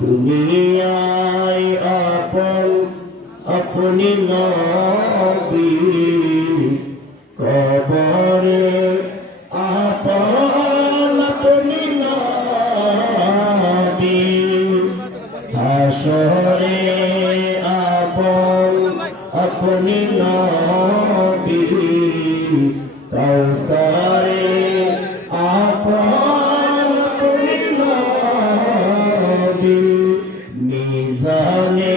দুনিয়ায় আপন আপনি নবী। কবরে আপন আপনি নবী। হাসরে আপন আপনি নবী। কৌসরে আপন মিজানে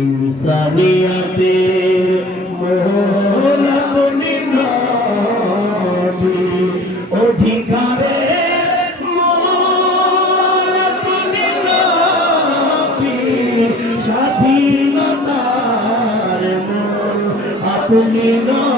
ইনসানিয়তের মোল আপনি নবী। অধিকারে মোল আপনি নবী। স্বাধীনতার মোল আপনি নবী।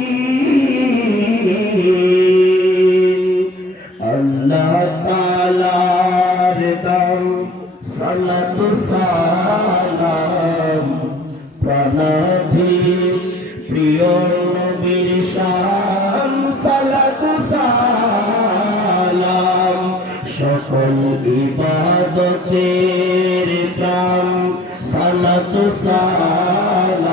দাও সালাত সালাম। প্রাণাধি প্রিয় নবীর শান সালাত সালাম। সকল ইবাদতের প্রাণ সালাত সালাম।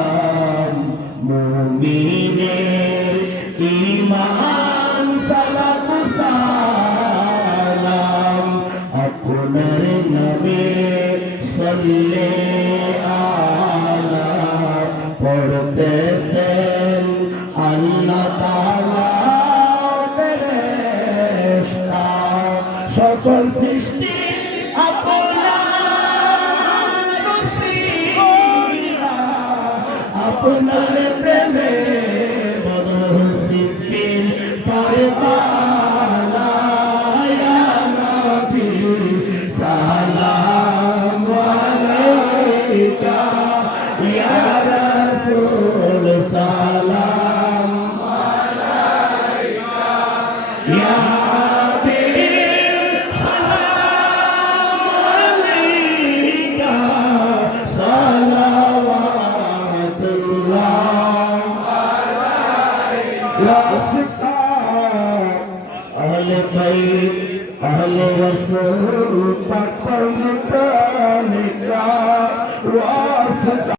সকল সৃষ্টি আপনার প্রেমে বদল সৃষ্টির পরে সালাম ইয়া রাসূল। आशिका अहल भाई अहल रसूल तक पहुंचता निका वासता